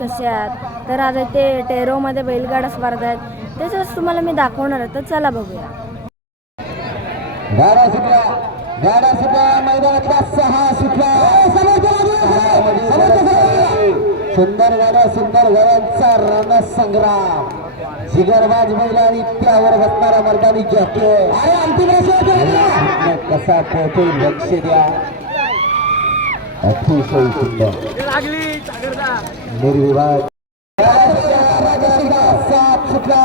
कसे आहात? तर आता ते टेरोमध्ये बैलगाडा स्पर्धा आहेत, त्याच्याच तुम्हाला मी दाखवणार आहे, तर चला बघूया. गाडा सुटला मैदानातला 6 सुटला. सुंदर गाड्यांचा रणसंग्राम. जिगरबाज बैल आणि त्यावर बसणारा मर्दानी जॉकी. अरे अंतिम कसा पोहोचेल लक्ष द्या. अतिशय सुंदर निर्विवाद. 7 सुटला.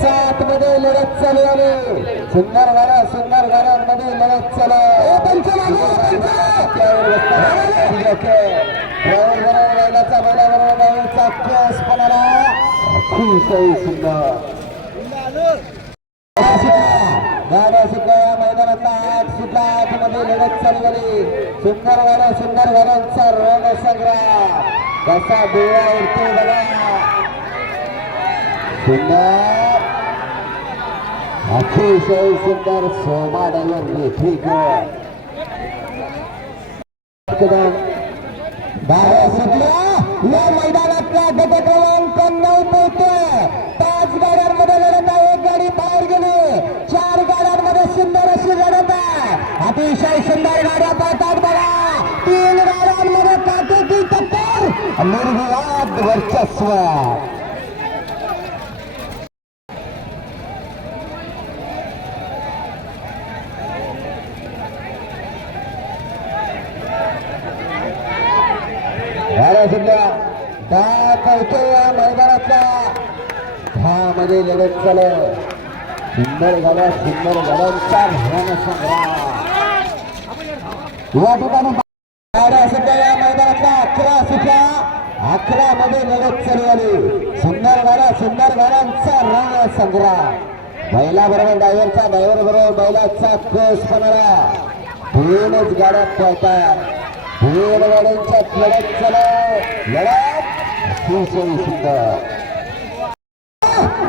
7 मध्ये लढत चालू आहे. सुंदर गाड्यांमध्ये लढत चालू आहे. बैलाचा बैलाबरोबर केस पणाला अतिशय सुंदर. गाड्या सुद्धा मैदानातला 8 सुद्धा 8 मध्ये लढत चालू झाली. सुंदर गाड्यांचा रणसंग्राम. कसा डोळा उडतो बघा. सुंदर अतिशय सुंदर. सोमा ड्रायव्हर ठीक गाड्या सुटल्या. या मैदानातला गट क्रमांक 9 पोहोचतोय. 5 गाड्यांमध्ये लढत आहे. एक गाडी बाहेर गेली. 4 गाड्यांमध्ये सुंदर अशी लढत आहे. अतिशय सुंदर गाड्या पाहतात बघा. 3 गाड्यांमध्ये काटेकी टक्कर. निर्विवाद वर्चस्व. मैदानातला 10 मध्ये लढत चालू. सुंदर गाड्यांचा रणसंग्राम. या ठिकाणी गाड्या सध्या या मैदानातला 11 सुटला. 11 मध्ये लढत चालू झाली. सुंदर गाड्यांचा रणसंग्राम. बैलाबरोबर ड्रायव्हरचा, ड्रायव्हर बरोबर बैलाचा कस पणारा. 3च गाड्या पळतात. 3 गाड्यांच्यात लढत चालू. लढत अतिशय सुंदर.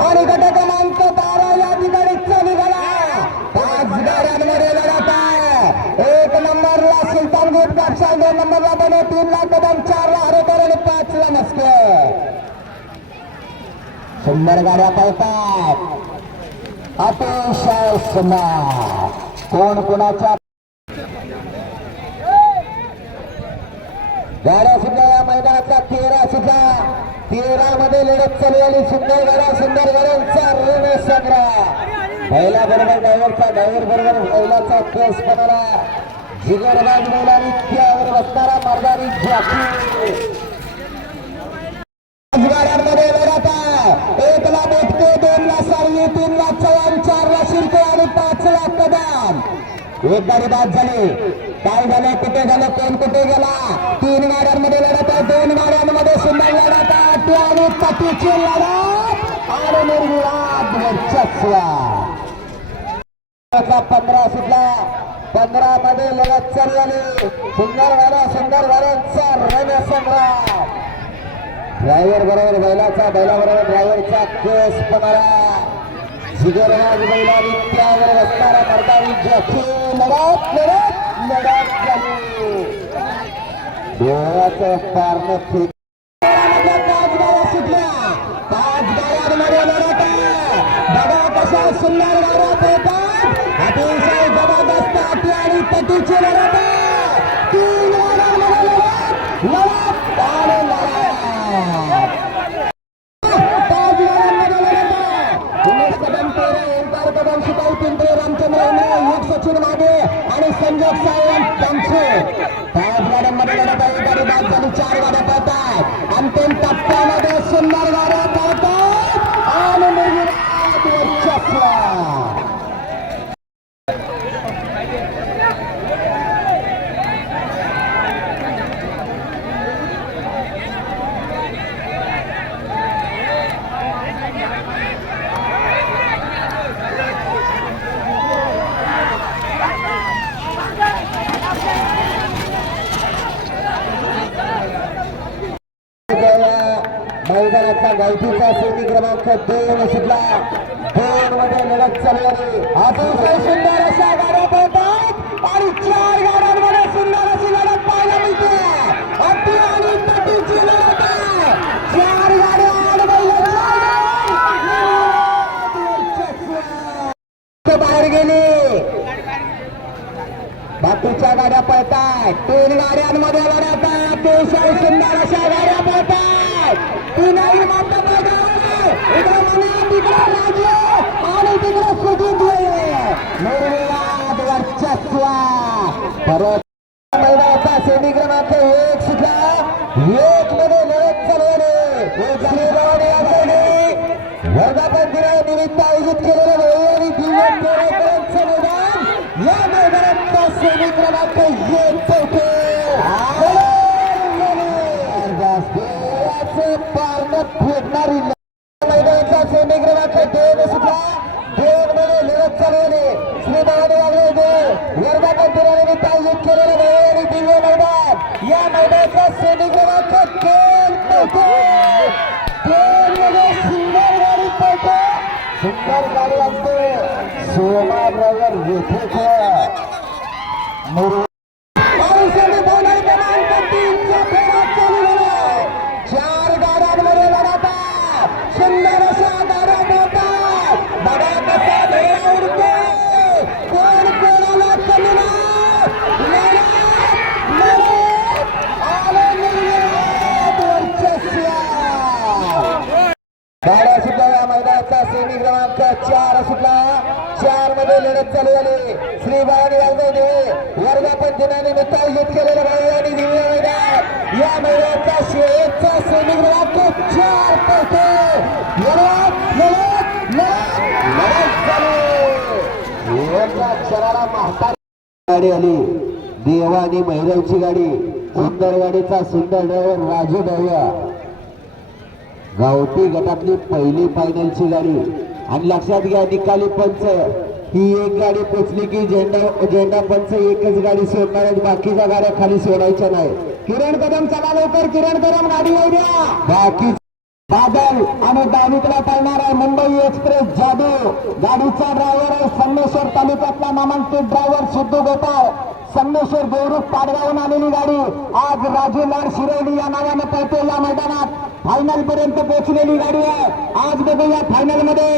आणि गट क्रमांक 12 या ठिकाणी चालू झाला. 5 गाड्यांमध्ये लढत आहे. 1 नंबरला सुलतानगीत कापसा, 2 नंबरला बने, 3 ला कदम, 4 ला हरेकर आणि 5 ला नसके. सुंदर गाड्या पळतात. अतिशय सुंदर. कोण कोणाच्या गाड्या सुद्धा या मैदानाचा 13 सुद्धा. 13 मध्ये लढत चालू झाली. सुंदर गाड्यांचा रणसंग्राम. बैला बरोबर ड्रायव्हरचा, ड्रायव्हर बरोबर बैलाचा केस पणारा. जिगरबाज बैल आणि त्यावर बसणारा मर्दानी जॉकी. 5 गाड्यांमध्ये लढत आहे. 1 ला बोटके, 2 ला साळवी, 3 ला चव्हाण, 4 ला शिर्के आणि 5 ला कदम. एक गाडी बाद झाली. काय झालं, कुठे झालं, कोण कुठे गेला. 3 गाड्यांमध्ये लढत आहे. 2 गाड्यांमध्ये सुंदर लढत आहे. आणि पतीची लढत आणि निर्विवाद वर्चस्व. 15 सुटला. 15 मध्ये लढत चालू झाली. सुंदर गाड्यांचा रणसंग्राम. ड्रायव्हर बरोबर बैलाचा, बैलाबरोबर ड्रायव्हरचा केस पणारा. जिगरबाज बैलांनी त्यावर बसणारा मर्दानी जॉकी. लढत झाली. डोळ्याचं पारणं ठीक. 5 गाड्या सुटल्या. 5 गाड्यांमध्ये लढत आहे. बघा कशा सुंदर गाड्या पळतात. अतिशय जबरदस्त अटी आणि तटीची लढत आहे. 3 गाड्यांमध्ये लढत आणि लढत. 5 गाड्यांमध्ये लढत आहे. उमेश कदम, 13 ओंकार कदम, शिपाई पिंपळे, रामचंद्र युग, सचिन मागे आणि संजय सावंत त्यांचे. 5 गाड्यांमध्ये लढत आहे. गाडी बाद झाली. 4 गाड्या पळतात. अंतिम टप्प्यामध्ये सुंदर गाड्या पळतात आणि निर्विवाद वर्चस्व. मैदानाचा गावठीचा सेमी क्रमांक 2 सुटला. 2 मध्ये लढत चालू झाली. अतिशय सुंदर अशा गाड्या पळतात आणि 4 गाड्यांमध्ये सुंदर अशी लढत पाहायला मिळते. अति आणि तटीची लढत आहे. सुंदर अशा गाड्या पळतात. तीनही मात्र मैदानावर इकडे मना तिकडे राजू आणि तिकडे सुजित निर्विवाद वर्चस्व. परत मैदानाचा सेमी क्रमांक 1 सुटला. 1 मध्ये लढत वर्धापन दिनानिमित्त आयोजित केलेलं आणि दिव्य पेरेकरांचं मैदान या मैदानाचा सेमी क्रमांक 1 पोहोचतो. पारण्यात फेडणारी मैदानाचा सेमी क्रमांक 2 सुटला. 2 मध्ये लढत चालू आहे. श्री महादेव वर्धापन दिनानिमित्त आयोजित केलेलं आणि दिव्य मैदान या मैदानाचा सेमी क्रमांक 2 पोहोचतो. 2 मध्ये सुंदर गाडी पळतो. सुंदर गाडी असते सोमा ड्रायव्हर येथे सुंदर अशा गाड्या पळतात. बघा कसा धडा उडतो. कोण कोणाला कमी गाड्या सुद्धा या मैदानाचा सेमी क्रमांक 4 सुटला. 4 मध्ये लढत चालू झाली. श्री भवानी वाघदेव वर्धापन दिनानिमित्त आयोजित केलेलं भाऊ आणि दिव्य मैदान या मैदानाचा शेवटचा सेमी क्रमांक 4 पळतो. क्षणाला म्हातारी गाडी आली. देवानी मैदानची गाडी. सुंदर गाडीचा सुंदर ड्रायव्हर राजू डाव्या. गावठी गटातली पहिली फायनलची गाडी. आणि लक्षात घ्या निकाली पंच ही एक गाडी पोचली की झेंडा पंच एकच गाडी सोडणार आहेत. बाकीच्या गाड्या खाली सोडायच्या नाही. किरण कदम चला लवकर. किरण कदम गाडी येऊ द्या. बाकी बादल आणि दावितला पळणार आहे मुंबई एक्सप्रेस जादू. गाडीचा ड्रायव्हर आहे संगमेश्वर तालुक्यातला नामांकित ड्रायव्हर सिद्धू गोपाळ. संगमेश्वर देवरूख पाडगावून आलेली गाडी आज राजू लाड शिरोली या नावाने पळते. या मैदानात फायनल पर्यंत पोहोचलेली गाडी आहे. आज बघूया फायनल मध्ये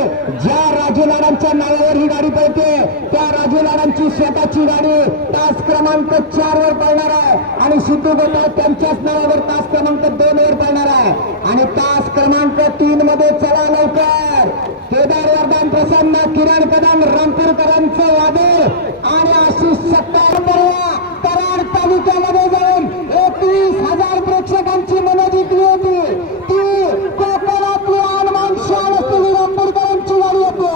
ज्या राजू लाडांच्या नावावर ही गाडी पळते त्या राजू लाडांची स्वतःची गाडी तास क्रमांक 4 वर पळणार आहे. आणि सिद्धू गोपाळ त्यांच्याच नावावर तास क्रमांक 2 वर पळणार आहे. आणि तास क्रमांक 3 मध्ये चला लवकर. केदार वर्धन प्रसन्न किरण कदम रामपूरकरांचं वादळ आणि आशिष सत्तार कराड तालुक्यामध्ये जाऊन 21,000 प्रेक्षकांची मनं जिंकली होती. ती कोकणातली अनमान शान असलेली रामपूरकरांची गाडी होती.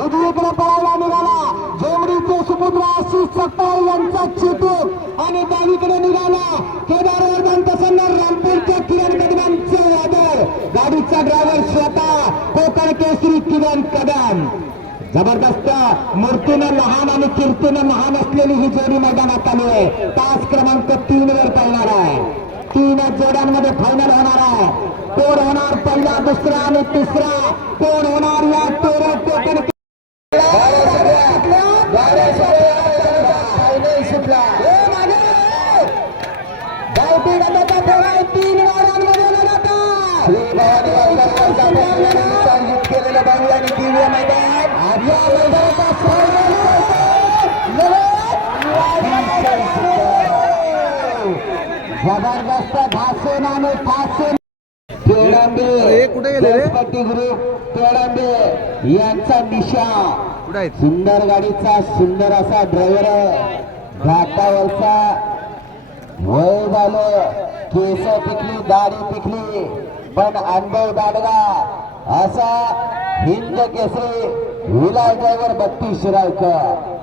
उजवीकडे पळायला निघाला जोमडीचे सुपुत्र आशिष सत्तार यांचा चेतक आणि डावीकडे निघाला केदार वर्धन प्रसन्न रामपूरच्या किरण कदमांचं वादळ. गाडीचा ड्रायव्हर स्वतः कोकण केसरी किरण कदम. जबरदस्त मूर्तीनं लहान आणि कीर्तीनं महान असलेली ही जोडी मैदानात आली आहे. तास क्रमांक 3 वर पळणार आहे. 3 जोड्यांमध्ये फायनल होणार आहे. कोण होणार पहिला दुसरा आणि तिसरा कोण होणार या तेरा कोकण सुटला. गावठी गटाचा फेरा 3 गाड्यांमध्ये लढत केलेलं बाबू आणि दिव्य मैदान या मैदानाचा जबरदस्त भाषण आणि ठासून पेळांबे ग्रुप पेळांबे यांचा निशा. सुंदर गाडीचा सुंदर असा ड्रायव्हर घाटावरचा वय झालं केस पिकली दाढी पिकली पण अनुभव दाडगा असा हिंद केसरी विलाय ड्रायव्हर 32 शिराळकर.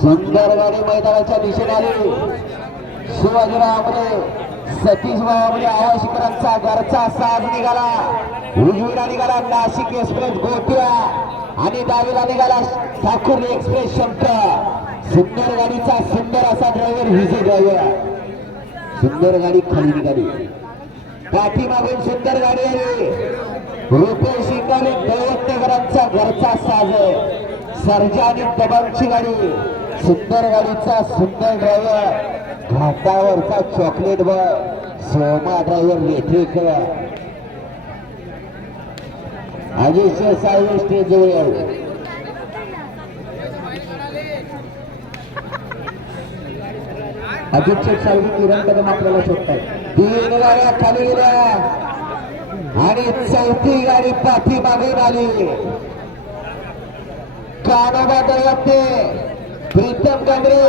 सुंदर गाडी मैदानाच्या दिशेने आली. शिवाजीराव आमरे सतीशराव आमरे आवाशिकरांचा घरचा साज निघाला. उजवीला निघाला नाशिक एक्सप्रेस गोट्या आणि डावीला निघाला ठाकूर एक्सप्रेस शंकर. सुंदर गाडीचा सुंदर असा ड्रायव्हर विजय ड्रायव्हर. सुंदर गाडी खाली निघाली. पाठीमागून सुंदर गाडी आली. रुपेश शिंगाने दैवतनगरांचा घरचा साज सर्जा आणि दबंगची गाडी. सुंदर गाडीचा सुंदर ड्रायव्हर घाटावरचा chocolate boy Soma driver Lethekar. अजितशे साहेब स्टेज जवळ यावे. अजितशे साहेब किरण कदम आपल्याला शोधतात. 3 गाड्या खाली गेल्या आणि 4थी गाडी पाठीमागून आली. कानोबा दळवते प्रीतम गंगरे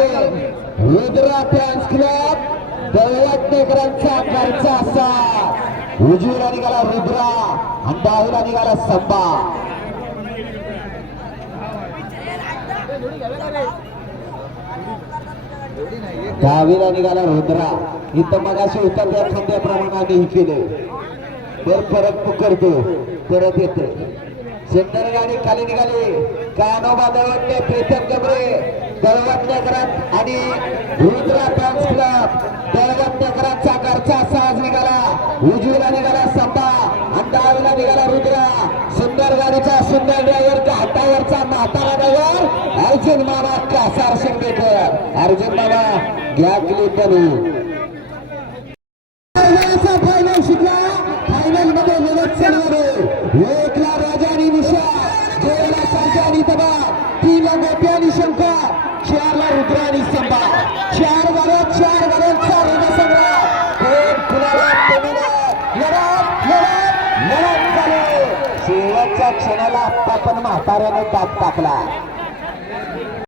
रुद्रा फॅन्स क्लब दैवतनगरांचा घरचा असा. उजवीला निघाला रुद्रा आणि डावीला निघाला संबा. डावीला निघाला रुद्रा. इथं मगाशी उतरत्या खांद्याप्रमाणे ही केले तर परत करतो परत येते. सुंदर गाडी खाली निघाली. कानोबा दळवते प्रीतम गंगरे दळवतनगरात आणि रुद्रा फॅन्स क्लब दळवतनगरांचा घरचा साज निघाला. उजवीला निघाला संबा आणि डावीला निघाला रुद्रा. सुंदर गाडीचा सुंदर ड्रायव्हर हातावरचा म्हातारा ड्रायव्हर अर्जुन मामा कासार शिंदेकर. अर्जुन मामा घ्या क्लिप बनवू. फायनल शिकला. फायनल मध्ये लढत चालू आहे. एकला राजा आणि निशा, 2ला सर्जा आणि दबा, 3ला गोप्या आणि शंका, 4ला रुद्रा आणि संबा. 4 गाड्यांचा रणसंग्राम. कोण कुणाला लढत चालू. शेवटच्या क्षणाला आत्ता पण म्हाताऱ्याने दाब टाकला.